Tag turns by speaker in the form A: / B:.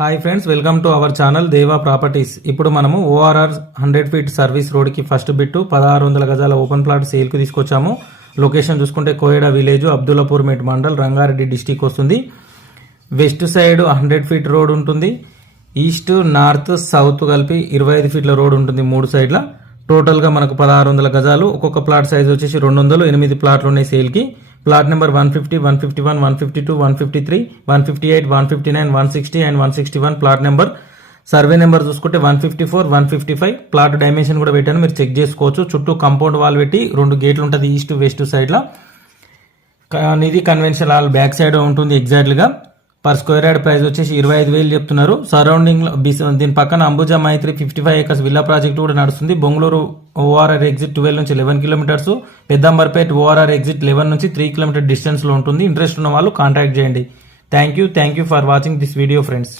A: Hi friends welcome to our channel Deva properties. ఇప్పుడు మనము ORR hundred feet service రోడ్కి first bit పదహారు వందల గజాల ఓపెన్ ప్లాట్ సేల్కి తీసుకొచ్చాము. లొకేషన్ చూసుకుంటే కోయడా విలేజ్ అబ్దుల్లాపూర్ మెట్ మండల్ రంగారెడ్డి డిస్టిక్ వస్తుంది. West side hundred feet road ఉంటుంది. ఈస్ట్ నార్త్ సౌత్ కలిపి ఇరవై ఐదు ఫీట్ల రోడ్ ఉంటుంది మూడు సైడ్ల. టోటల్గా మనకు పదహారు వందల గజాలు. ఒక్కొక్క ప్లాట్ సైజ్ వచ్చేసి రెండు వందలు ఎనిమిది ప్లాట్లు ఉన్నాయి సేల్కి. Plot number one fifty one fifty one one fifty two one fifty three one fifty eight one fifty nine one sixty and one sixty one plot number survey number చూసుకుంటే one fifty four one fifty five plot dimension కూడా పెట్టాను మీరు check చేసుకోవచ్చు. చుట్టూ compound wall పెట్టి రెండు గేట్లు ఉంటుంది ఈస్ట్ వెస్ట్ సైడ్లో ఇది కన్వెన్షనల్ హాల్ బ్యాక్ సైడ్ ఉంటుంది ఎగ్జాక్ట్లీగా పర్ స్క్వేర్ యార్డ్ ప్రైస్ వచ్చేసి ఇరవై ఐదు వేలు చెప్తున్నారు. సరౌండింగ్ దీని పక్కన Ambuja Maitri fifty five acres villa project కూడా నడుస్తుంది. బొంగళూరు ఓఆర్ఆర్ ఎగ్జిట్ ట్వెల్వ్ నుంచి eleven kilometres Peddamberpet ORR exit eleven నుంచి త్రీ కిలోమీటర్ డిస్టెన్స్లో ఉంటుంది. ఇంట్రెస్ట్ ఉన్న వాళ్ళు కాంటాక్ట్ చేయండి. Thank you thank you for watching this video friends